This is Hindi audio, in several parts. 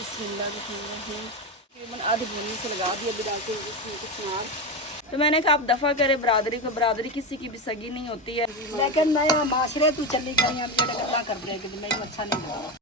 तकरीबन आधी भूमि से लगा दिया बिना के इसमें कुछ मार। तो मैंने कहा आप दफ़ा करें बरादरी को, बरादरी किसी की भी सगी नहीं होती है। लेकिन मैं माशरे तू चली गई अब जेड़ा गल्ला कर दे कि मैं अच्छा नहीं लगा।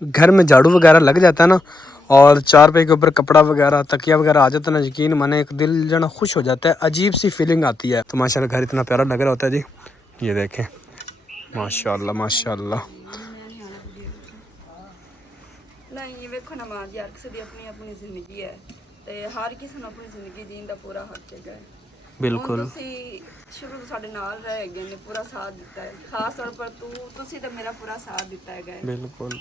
घर में झाड़ू वगैरह लग जाता है ना, और चार पे के ऊपर कपड़ा वगैरह तकिया वगैरह आ जाता है ना, यकीन माने एक दिल जना खुश हो जाता है, अजीब सी फीलिंग आती है। तो माशाल्लाह घर इतना प्यारा लग रहा होता है जी, ये देखें माशाल्लाह माशाल्लाह। नहीं वेखो ना मां जी, हर किसी की अपनी अपनी जिंदगी है ते हर किसी ਨੂੰ अपनी जिंदगी जीण ਦਾ पूरा हक है। बिल्कुल ਤੁਸੀਂ ਸ਼ੁਰੂ ਤੋਂ ਸਾਡੇ ਨਾਲ ਰਹੇ ਹੈਗੇ ਨੇ, ਪੂਰਾ ਸਾਥ ਦਿੱਤਾ ਹੈ, ਖਾਸ ਤੌਰ ਪਰ ਤੁਸੀਂ ਤਾਂ ਮੇਰਾ ਪੂਰਾ ਸਾਥ ਦਿੱਤਾ ਹੈਗਾ ਹੈ। बिल्कुल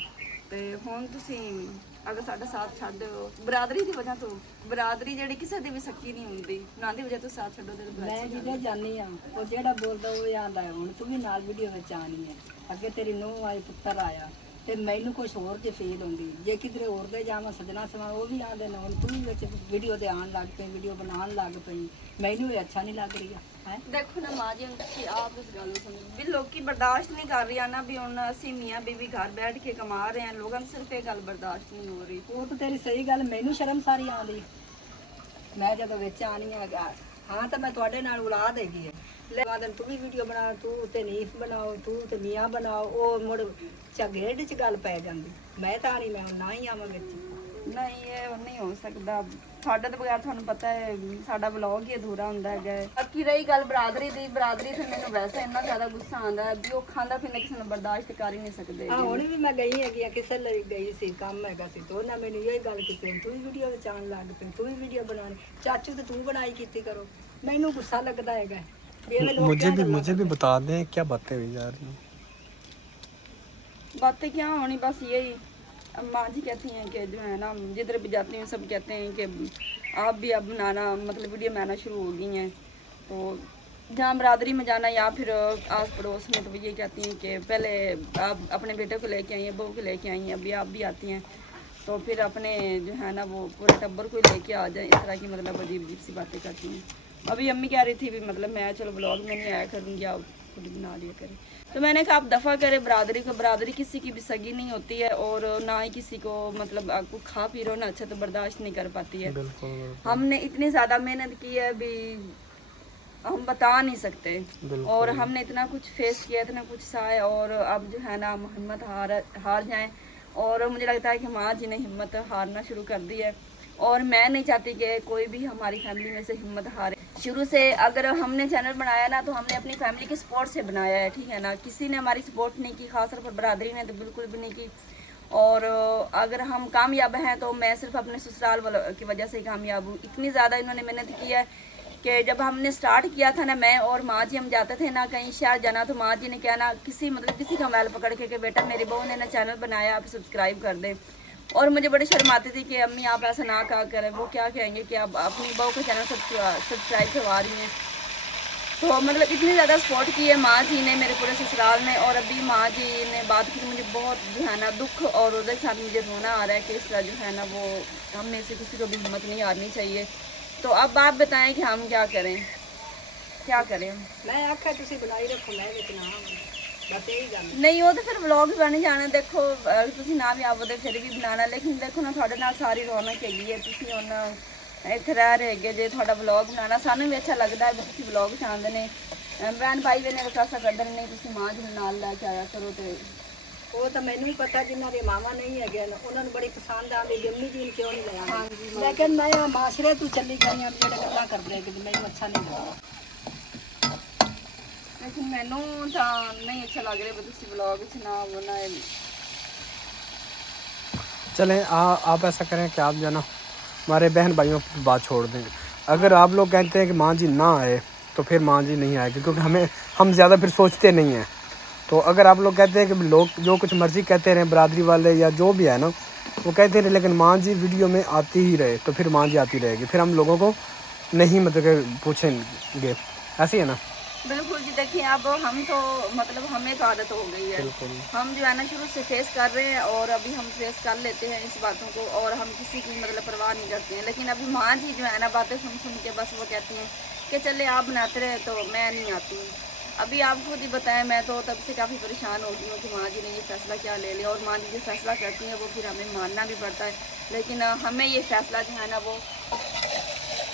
ਤੇ ਹੁਣ ਤੁਸੀਂ ਅਗਰ ਸਾਡਾ ਸਾਥ ਛੱਡ ਦਿਓ ਬਰਾਦਰੀ ਦੀ ਵਜ੍ਹਾ ਤੋਂ, ਬਰਾਦਰੀ ਜਿਹੜੀ ਕਿਸੇ ਦੀ ਵੀ ਸੱਚੀ ਨਹੀਂ ਹੁੰਦੀ, ਨਾ ਦੀ ਵਜ੍ਹਾ ਤੋਂ ਸਾਥ ਛੱਡੋ ਤੇ ਮੈਂ ਜਿਹਦੇ ਜਾਣੀ ਆ ਉਹ ਜਿਹੜਾ ਬੋਲਦਾ ਉਹ ਆਂਦਾ ਹੈ ਹੁਣ ਤੂੰ ਵੀ ਨਾਲ ਵੀਡੀਓ ਵਿੱਚ ਆਣੀ ਹੈ। ਅੱਗੇ ਤੇਰੀ ਨੂੰਹ ਆਈ ਪੁੱਤਰ ਆਇਆ ਤੇ ਮੈਨੂੰ ਕੁਝ ਹੋਰ ਤੇ ਫੀਲ ਹੁੰਦੀ, ਜੇ ਕਿਧਰੇ ਹੋਰ ਦੇ ਜਾਵਾਂ ਸਜਣਾ ਸਮਾਂ ਉਹ ਵੀ ਆਂਦੇ ਨੇ ਹੁਣ ਤੂੰ ਵੀ ਵਿੱਚ ਵੀਡੀਓ ਤੇ ਆਣ ਲੱਗ ਪਈ, ਵੀਡੀਓ ਬਣਾਉਣ ਲੱਗ ਪਈ, ਮੈਨੂੰ ਇਹ ਅੱਛਾ ਨਹੀਂ ਲੱਗ ਰਿਹਾ ਹੈ। ਦੇਖੋ ਨਾ ਮਾਂ ਜੀ, ਹੁਣ ਤੁਸੀਂ ਆਪ ਇਸ ਗੱਲ ਨੂੰ ਸਮਝੋ ਵੀ ਲੋਕੀ ਬਰਦਾਸ਼ਤ ਨਹੀਂ ਕਰ ਰਿਹਾ ਨਾ, ਵੀ ਹੁਣ ਅਸੀਂ ਮੀਆਂ ਬੀਵੀ ਘਰ ਬੈਠ ਕੇ ਕਮਾ ਰਹੇ ਹਾਂ, ਲੋਕਾਂ ਨੂੰ ਸਿਰਫ ਇਹ ਗੱਲ ਬਰਦਾਸ਼ਤ ਨਹੀਂ ਹੋ ਰਹੀ। ਉਹ ਤਾਂ ਤੇਰੀ ਸਹੀ ਗੱਲ, ਮੈਨੂੰ ਸ਼ਰਮ ਸਾਰੀ ਆਉਂਦੀ ਮੈਂ ਜਦੋਂ ਵਿੱਚ ਆਣੀ ਆ। ਹਾਂ ਤਾਂ ਮੈਂ ਤੁਹਾਡੇ ਨਾਲ ਔਲਾਦ ਹੈਗੀ ਹੈ, ਲੈ ਤੂੰ ਵੀ ਵੀਡੀਓ ਬਣਾ, ਤੂੰ ਤੇ ਨੀਫ ਬਣਾਓ, ਤੂੰ ਤੇ ਮੀਆਂ ਬਣਾਓ, ਉਹ ਮੁੜ ਝਗੜੇ 'ਚ ਗੱਲ ਪੈ ਜਾਂਦੀ। ਮੈਂ ਤਾਂ ਨਹੀਂ, ਮੈਂ ਨਾ ਹੀ ਆਵਾਂ ਵਿੱਚ। ਨਹੀਂ ਇਹ ਨਹੀਂ ਹੋ ਸਕਦਾ, ਸਾਡੇ ਤੋਂ ਬਗੈਰ ਤੁਹਾਨੂੰ ਪਤਾ ਹੈ ਸਾਡਾ ਵਲੌਗ ਹੀ ਅਧੂਰਾ ਹੁੰਦਾ ਹੈਗਾ। ਬਾਕੀ ਰਹੀ ਗੱਲ ਬਰਾਦਰੀ ਦੀ, ਬਰਾਦਰੀ ਤੇ ਮੈਨੂੰ ਵੈਸੇ ਇੰਨਾ ਜ਼ਿਆਦਾ ਗੁੱਸਾ ਆਉਂਦਾ ਹੈ ਵੀ ਉਹ ਖਾਂਦਾ ਪੀਂਦਾ ਕਿਸੇ ਨੂੰ ਬਰਦਾਸ਼ਤ ਕਰ ਹੀ ਨਹੀਂ ਸਕਦੇ। ਹੁਣ ਵੀ ਮੈਂ ਗਈ ਹੈਗੀ ਆ, ਕਿਸੇ ਲਈ ਗਈ ਸੀ, ਕੰਮ ਹੈਗਾ ਸੀ, ਤੋਂ ਨਾ ਮੈਨੂੰ ਇਹ ਗੱਲ ਕੀਤੀ ਤੂੰ ਵੀ ਵੀਡੀਓ ਵਿੱਚ ਆਉਣ ਲੱਗ ਪਈ, ਤੂੰ ਵੀ ਵੀਡੀਓ ਬਣਾਉਣੀ, ਚਾਚੂ ਤੇ ਤੂੰ ਬਣਾਈ ਕੀਤੀ ਕਰੋ। ਮੈਨੂੰ ਗੁੱਸਾ ਲੱਗਦਾ ਹੈਗਾ। मुझे भी बता दें क्या बातें हुई जा रही हैं। बातें क्या होनी, बस यही माँ जी कहती हैं कि जो है ना जिधर भी जाती हैं सब कहते हैं कि आप भी अब बनाना, मतलब वीडियो बनाना शुरू हो गई हैं, तो जहाँ बरादरी में जाना या फिर आस पड़ोस में, तो वो ये कहती हैं कि पहले आप अपने बेटे को लेके आई हैं, बहू को लेके आई हैं, अभी आप भी आती हैं तो फिर अपने जो है ना वो पूरे टब्बर को लेके आ जाए, इस तरह की मतलब अजीब अजीब सी बातें करती हैं। अभी अम्मी कह रही थी भी मतलब मैं चलो ब्लॉग में नहीं आया करूँगी, आप खुद बना लिया करें। तो मैंने कहा आप दफ़ा करें बरादरी को, बरादरी किसी की भी सगी नहीं होती है, और ना ही किसी को मतलब आपको खा पी रहे हो ना अच्छा तो बर्दाश्त नहीं कर पाती है। हमने इतनी ज़्यादा मेहनत की है भी हम बता नहीं सकते, और हमने इतना कुछ फेस किया, इतना कुछ सहा, और अब जो है ना हम हिम्मत हार जाएँ, और मुझे लगता है कि माँ जी ने हिम्मत हारना शुरू कर दी है, और मैं नहीं चाहती कि कोई भी हमारी फैमिली में से हिम्मत हारे। शुरू से अगर हमने चैनल बनाया ना तो हमने अपनी फैमिली के सपोर्ट से बनाया है, ठीक है ना, किसी ने हमारी सपोर्ट नहीं की, खासतौर पर बरादरी ने तो बिल्कुल भी नहीं की। और अगर हम कामयाब हैं तो मैं सिर्फ अपने ससुराल वालों की वजह से ही कामयाब हूँ। इतनी ज़्यादा इन्होंने मेहनत की है कि जब हमने स्टार्ट किया था ना, मैं और माँ जी हम जाते थे ना कहीं शहर जाना, तो माँ जी ने क्या ना किसी का मोबाइल पकड़ के कि बेटा मेरी बहू ने ना चैनल बनाया, आप सब्सक्राइब कर दें। और मुझे बड़ी शर्म आती थी कि अम्मी आप ऐसा ना कहा करें, वो क्या कहेंगे कि आप अपनी बहू का चैनल सब्सक्राइब करवा रही हैं। तो मतलब इतनी ज़्यादा सपोर्ट की है माँ जी ने मेरे पूरे ससुराल में, और अभी माँ जी ने बात की तो मुझे बहुत जो है ना दुख और उधर के साथ मुझे रोना आ रहा है कि इस तरह जो है ना वो हम में से किसी को भी हिम्मत नहीं हारनी चाहिए। तो अब आप बताएं कि हम क्या करें, क्या करें। मैं आखा तुसी बनाई रखो, मैं विच ना बस यही गल नहीं वो तो फिर व्लॉग बन जाने, देखो तुसी ना भी आवो तो फिर भी बनाना, लेकिन देखो ना थोड़े नाल सारी रौनक हैगी है, तुसी हुण ਇੱਥੇ ਰਹਿ ਰਹੇ ਹੈਗੇ ਜੇ, ਤੁਹਾਡਾ ਵਲੌਗ ਬਣਾਉਣਾ ਸਾਨੂੰ ਵੀ ਅੱਛਾ ਲੱਗਦਾ ਹੈ, ਤੁਸੀਂ ਵਲੌਗ ਚਾਹੁੰਦੇ ਨੇ, ਭੈਣ ਭਾਈ ਵੀ ਨੇ ਰਿਕਵੈਸਟ ਕਰਦੇ ਨੇ ਨਹੀਂ ਤੁਸੀਂ ਮਾਂ ਜੀ ਨੂੰ ਨਾਲ ਲੈ ਕੇ ਆਇਆ ਕਰੋ। ਤੇ ਉਹ ਤਾਂ ਮੈਨੂੰ ਵੀ ਪਤਾ ਜਿਨ੍ਹਾਂ ਦੇ ਮਾਵਾ ਨਹੀਂ ਹੈਗੇ ਨੇ ਉਹਨਾਂ ਨੂੰ ਬੜੀ ਪਸੰਦ ਆਉਂਦੀ ਵੀ ਅੰਮੀ ਜੀ ਨੂੰ ਕਿਉਂ ਨਹੀਂ ਲੈ ਆਉਂਦੇ ਲੇਕਿਨ ਮੈਂ ਆ ਮਾਸ਼ਰੇ ਤੋਂ ਚੱਲੀ ਗਈ ਆ ਜਿਹੜੇ ਗੱਲਾਂ ਕਰਦੇ ਕਿ ਮੈਨੂੰ ਅੱਛਾ ਨਹੀਂ ਲੱਗਦਾ लेकिन मैनू तो नहीं अच्छा लग रहा तुम ब्लॉग च ना बनाए। चलें आप ऐसा करें कि आप जो है ना हमारे बहन भाइयों की बात छोड़ दें। अगर आप लोग कहते हैं कि माँ जी ना आए तो फिर माँ जी नहीं आएगी, क्योंकि हम ज़्यादा फिर सोचते नहीं हैं। तो अगर आप लोग कहते हैं कि लोग जो कुछ मर्ज़ी कहते रहें, बरादरी वाले या जो भी है ना, वो कहते रहे लेकिन माँ जी वीडियो में आती ही रहे, तो फिर माँ जी आती रहेगी, फिर हम लोगों को नहीं मतलब कि पूछेंगे। ऐसे ही है ना? बिल्कुल जी। देखिए अब हम तो मतलब हमें तो आदत हो गई है, हम जो है ना शुरू से फेस कर रहे हैं और अभी हम फेस कर लेते हैं इस बातों को और हम किसी की मतलब परवाह नहीं करते हैं। लेकिन अभी माँ जी जो है ना बातें सुन के बस वो कहती हैं कि चले आप बनाते रहे तो मैं नहीं आती हूँ। अभी आप खुद ही बताएं, मैं तो तब से काफ़ी परेशान हो गई हूँ कि माँ जी ने ये फ़ैसला क्या ले लिया, और माँ जी जो फ़ैसला करती हैं वो फिर हमें मानना भी पड़ता है। लेकिन हमें ये फ़ैसला जो है ना वो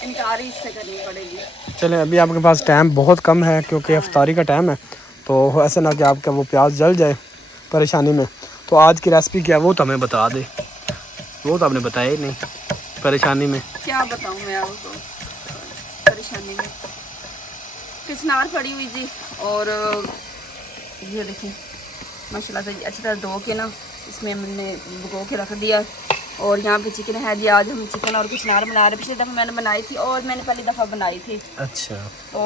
इनकारी से करनी पड़ेगी। चलें, अभी आपके पास टाइम बहुत कम है क्योंकि इफ्तारी का टाइम है, तो ऐसा ना कि आपका वो प्याज जल जाए परेशानी में। तो आज की रेसिपी क्या है वो तो हमें बता दे, वो तो आपने बताया ही नहीं परेशानी में। क्या बताऊँ मैं आपको परेशानी में। किचनार पड़ी हुई जी, और ये देखिए माशाल्लाह से अच्छी तरह धो के ना इसमें हमने भगो के रख दिया। और यहाँ पे चिकन है जी, आज हम चिकन और किचनार बना रहे। पिछली दफ़ा मैंने बनाई थी और मैंने पहली दफ़ा बनाई थी। अच्छा, तो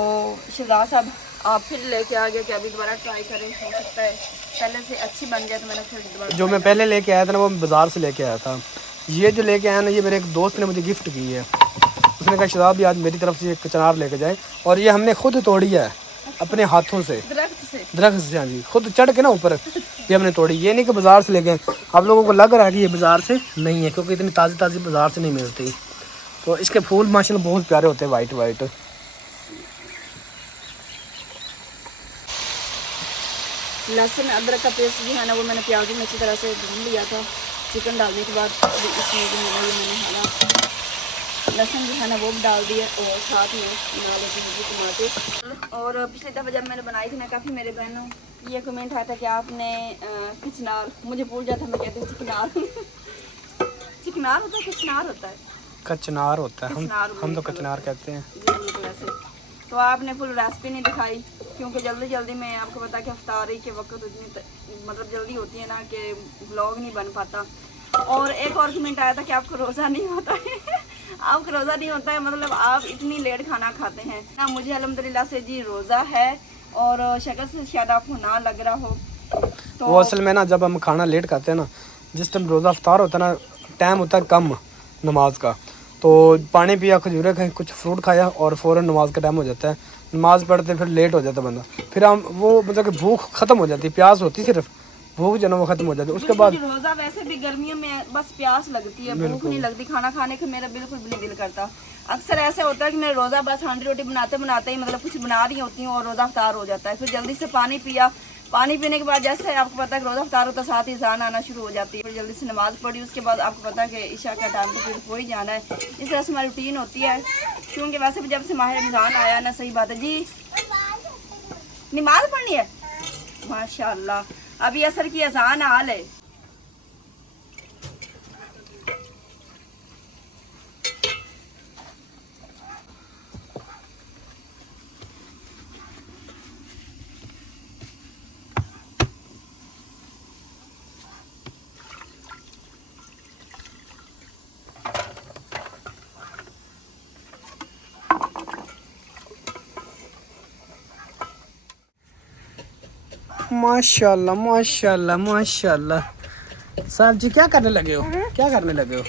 शहजाद साहब आप फिर लेके आ गए कि अभी दोबारा ट्राई करें, हो सकता है पहले से अच्छी बन जाए। तो मैंने फिर दोबारा जो मैं पहले लेके आया था ना वो मैं बाज़ार से लेके आया था। ये जो लेके आया ना ये मेरे एक दोस्त ने मुझे गिफ्ट की है। उसने कहा शहजाद भी आज मेरी तरफ से एक कचनार लेके जाए, और ये हमने खुद तोड़ी है अपने हाथों से, दरख्त से। हाँ जी, खुद चढ़ के ना ऊपर ये हमने तोड़ी। ये नहीं कि बाज़ार से लेके आए। आप लोगों को लग रहा है कि ये बाज़ार से नहीं है, क्योंकि इतनी ताज़ी ताज़ी बाज़ार से नहीं मिलती। तो इसके फूल माशाल्लाह बहुत प्यारे होते हैं, वाइट वाइट। लहसुन अदरक का पेस्ट भी है ना वो मैंने प्याज में अच्छी तरह से भून लिया था। चिकन डालने के बाद इसमें जो है ये मैंने है ना लहसुन जो है ना वो भी डाल दिया, और साथ में डाल देती हूँ टमाटर। और पिछली दफ़ा जब मैंने बनाई थी ना काफ़ी मेरे बहनों ये कमेंट आया था कि आपने किचनार, मुझे भूल जाता मैं कहती हूँ चिकनार चिकनार होता है किचनार होता है कचनार होता है, कचनार हम तो कचनार कहते हैं। तो आपने फुल रेसिपी नहीं दिखाई, क्योंकि जल्दी जल्दी में आपको पता कि इफ्तारी के वक्त इतनी मतलब जल्दी होती है ना कि व्लॉग नहीं बन पाता। और एक और कमेंट आया था कि आपको रोज़ा नहीं होता है आपको रोज़ा नहीं होता है, मतलब आप इतनी लेट खाना खाते हैं ना। मुझे अल्हम्दुलिल्लाह से जी रोज़ा है, और शक्ल से शायद आपको ना लग रहा हो तो वो असल में ना जब हम खाना लेट खाते हैं ना, जिस टाइम रोज़ा इफ्तार होता है ना, टाइम होता है कम नमाज का, तो पानी पिया, खजूरें खाई, कुछ फ्रूट खाया और फ़ौरन नमाज का टाइम हो जाता है। नमाज पढ़ते फिर लेट हो जाता बंदा, फिर हम वो मतलब कि भूख ख़त्म हो जाती है, प्यास होती सिर्फ, भूख जो ना वो ख़त्म हो जाती है। उसके बाद रोज़ा वैसे भी गर्मियों में बस प्यास लगती है, भूख नहीं लगती, खाना खाने का मेरा बिल्कुल भी नहीं दिल करता। अक्सर ऐसे होता है कि मैं रोज़ा बस हांडी रोटी बनाते बनाते ही मतलब कुछ बना रही होती हूँ और रोज़ा इफ्तार हो जाता है। फिर जल्दी से पानी पिया, पानी पीने के बाद जैसे आपको पता है कि रोज़ा इफ्तार होता है साथ ही अज़ान आना शुरू हो जाती है। फिर जल्दी से नमाज़ पढ़ी, उसके बाद आपको पता है कि इशा का टाइम तो फिर हो ही जाना है। इस तरह से हमारी रूटीन होती है, क्योंकि वैसे भी जब से माह रमज़ान आया ना, सही बात है जी, नमाज़ पढ़नी है माशाअल्लाह। अभी असर की अज़ान हाल है। माशाल्लाह माशाल्लाह माशाल्लाह। साहब जी क्या करने लगे हो, क्या करने लगे हो?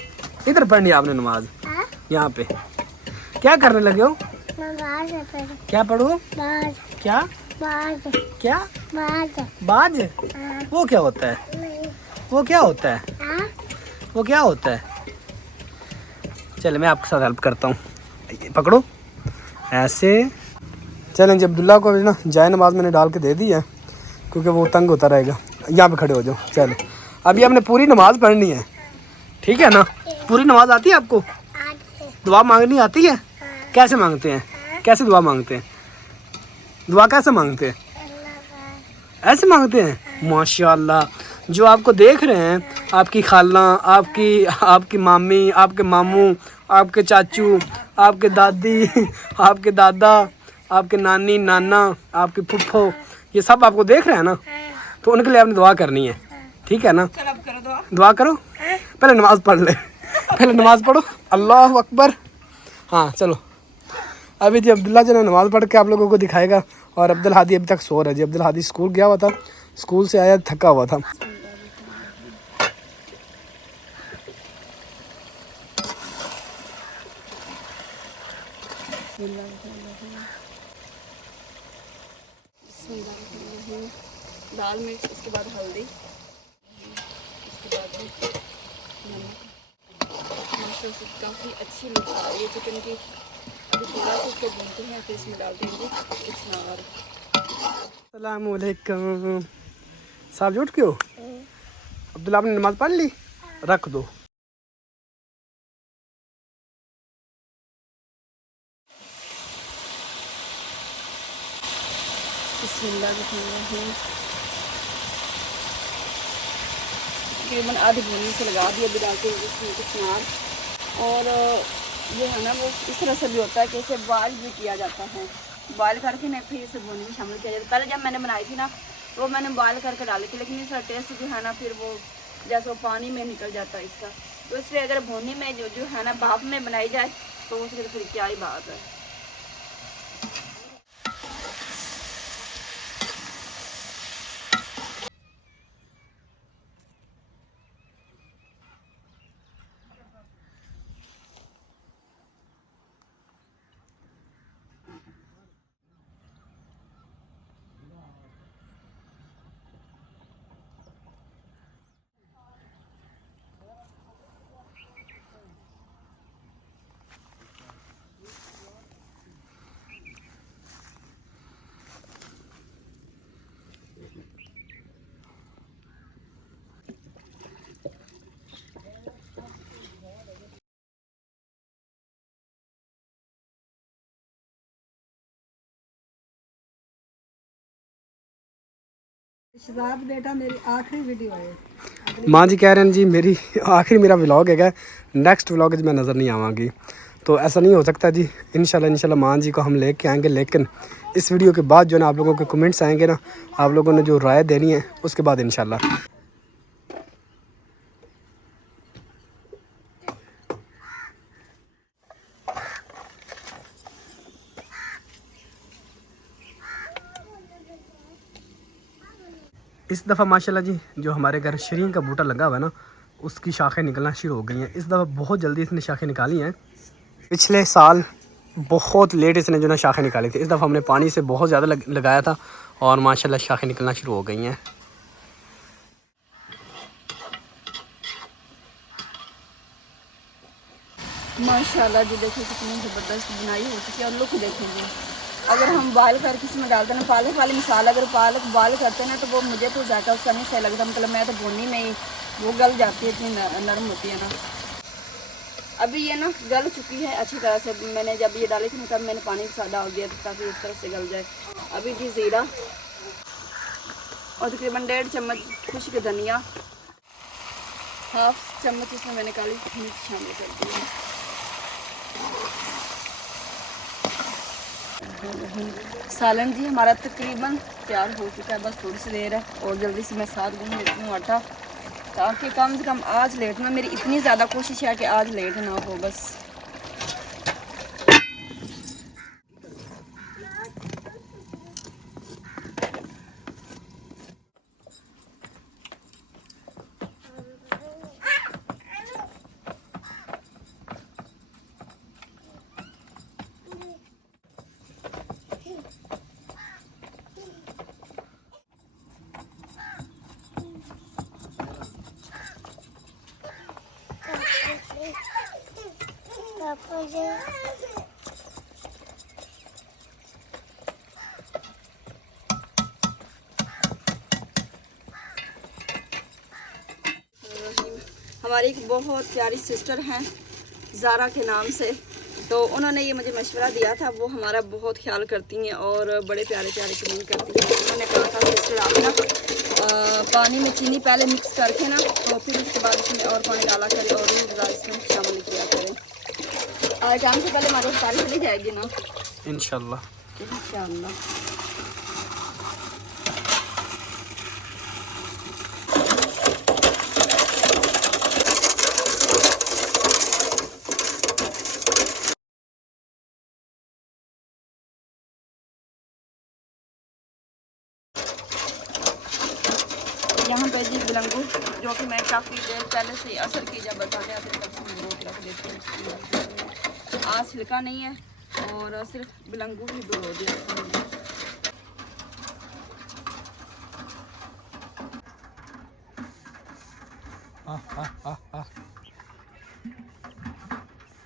इधर पढ़नी आपने नमाज, यहाँ पे क्या करने लगे हो? क्या पढ़ो? क्या क्या बाज? वो क्या होता है? वो क्या होता है? वो क्या होता है? चले मैं आपके साथ हेल्प करता हूँ, पकड़ो ऐसे। चलें जी, अब्दुल्ला को ना जाए नमाज मैंने डाल के दे दी है, क्योंकि वो तंग होता रहेगा। यहाँ पे खड़े हो जाओ। चलो अभी आपने पूरी नमाज पढ़नी है, ठीक है ना? पूरी नमाज आती है आपको? दुआ मांगनी आती है? कैसे मांगते हैं? कैसे दुआ मांगते हैं? दुआ कैसे मांगते हैं? ऐसे मांगते हैं? माशाल्लाह। जो आपको देख रहे हैं, आपकी खाला, आपकी मामी, आपके मामू, आपके चाचू, आपके दादी, आपके दादा, आपके नानी नाना, आपके फुफ्फो, ये सब आपको देख रहे हैं ना, तो उनके लिए आपने दुआ करनी है, ठीक है ना? चलो अब करो दुआ। दुआ करो, पहले नमाज पढ़ ले, पहले नमाज पढ़ो, अल्लाह अकबर। हाँ चलो, अभी जी अब्दुल्ला जो नमाज पढ़ के आप लोगों को दिखाएगा, और अब्दुल हादी अभी तक सो रहा है जी। अब्दुल हादी स्कूल गया हुआ था, स्कूल से आया थका हुआ था। दाल मिर्च, उसके बाद हल्दी, उसके बाद नमक। माशाल्लाह से काफ़ी अच्छी लुक आ रही है चिकन की। अभी थोड़ा सा इसको भूनते हैं, फिर इसमें डाल देंगे इस्नार। अस्सलाम वालेकुम। साहब उठ क्यों? अब्दुल्ला आपने नमाज पढ़ ली? रख दो। बिस्मिल्लाहिर्रहमानिर्रहीम। तकरीबन आधी भूनी से लगा दिया, अभी डालते हैं इसमें इस्नार। और ये है ना, वो इस तरह से भी होता है कि इसे बॉयल भी किया जाता है। बॉयल करके ना फिर इसे भूनी में शामिल किया जाता है। पहले जब मैंने बनाई थी ना, तो मैंने बॉयल करके डाली थी, लेकिन इसका टेस्ट जो है ना, फिर वो जैसे वो पानी में निकल जाता है इसका। तो इसलिए अगर भूनी में जो है ना, भाप में बनाई जाए, तो उसकी फिर क्या ही बात है। शहजाद बेटा मेरी आखिरी वीडियो है। माँ जी कह रहे हैं जी मेरी आखिरी मेरा व्लॉग है, नेक्स्ट व्लॉग में नज़र नहीं आवांगी। तो ऐसा नहीं हो सकता जी। इंशाल्लाह माँ जी को हम लेके आएंगे, लेकिन इस वीडियो के बाद जो ना आप लोगों के कमेंट्स आएंगे ना, आप लोगों ने जो राय देनी है, उसके बाद इंशाल्लाह। इस दफ़ा माशाल्लाह जी जो हमारे घर शरीन का बूटा लगा हुआ है ना, उसकी शाखें निकलना शुरू हो गई हैं। इस दफ़ा बहुत जल्दी इसने शाखें निकाली हैं। पिछले साल बहुत लेट इसने जो ना शाखें निकाली थी। इस दफ़ा हमने पानी से बहुत ज़्यादा लगाया था, और माशाल्लाह शाखें निकलना शुरू हो गई हैं। माशाल्लाह जी, देखो कितनी ज़बरदस्त बुनाई हो चुकी है। और लुक देखेंगे, अगर हम बॉयल करके इसमें डालते हैं ना, पालक वाले मसाला, अगर पालक बॉयल करते हैं ना, तो वो मुझे तो ज़्यादा उसका नहीं सही लगता। मतलब मैं तो भूनी में ही वो गल जाती है, इतनी नरम होती है ना। अभी ये ना गल चुकी है अच्छी तरह से। मैंने जब ये डाली थी तब मैंने पानी के साथ डाल दिया था, ताकि इस तरह से गल जाए। अभी जी ज़ीरा और तकरीबन 1.5 चम्मच खुश्क धनिया, 1/2 चम्मच इसमें मैंने काली मिर्च शामिल कर दी है। सालन जी हमारा तकरीबन तैयार हो चुका है, बस थोड़ी सी देर है। और जल्दी से मैं साथ गूंद लेती हूँ आटा, ताकि कम से कम आज लेट ना, मेरी इतनी ज़्यादा कोशिश है कि आज लेट ना हो बस। हमारी एक बहुत प्यारी सिस्टर हैं ज़ारा के नाम से, तो उन्होंने ये मुझे मशवरा दिया था। वो हमारा बहुत ख्याल करती हैं और बड़े प्यारे प्यारे कमेंट करती हैं। उन्होंने कहा था कि आप ना पानी में चीनी पहले मिक्स करके ना, तो फिर उसके बाद इसमें और पानी डाला करें और रूह इसमें शामिल किया करें। और टाइम से पहले हमारे सारी चली जाएगी ना इंशाल्लाह। इंशाल्लाह। यहाँ पे जी बिलंगू, जो कि मैं काफ़ी देर पहले से असर की जब बताने आते तब से रोक रख देती हूँ। आज छिलका नहीं है और सिर्फ बिलंगू ही भिगो दिया।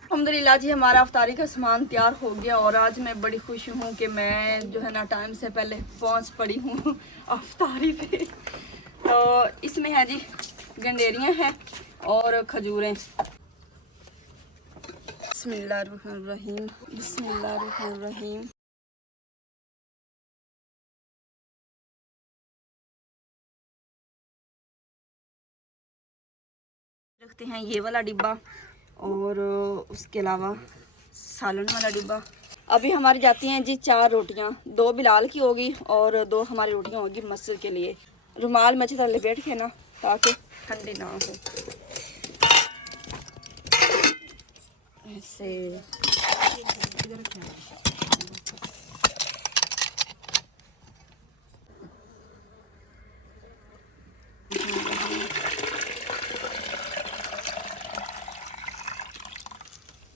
अल्हम्दुलिल्लाह जी, हमारा अफ्तारी का सामान तैयार हो गया और आज मैं बड़ी खुश हूँ कि मैं जो है ना टाइम से पहले पहुँच पड़ी हूँ अफ्तारी पे। तो इसमें है जी गंडेरियाँ हैं और खजूरें। बिस्मिल्लाहिर्रहमानिर्रहीम, बिस्मिल्लाहिर्रहमानिर्रहीम। रखते हैं ये वाला डिब्बा और उसके अलावा सालन वाला डिब्बा। अभी हमारी जाती हैं जी 4 रोटियां, 2 बिलाल की होगी और 2 हमारी रोटियां होगी मस्जिद के लिए। रुमाल में अच्छी तरह लपेट के ना, ताकि ठंडी ना हो। ऐसे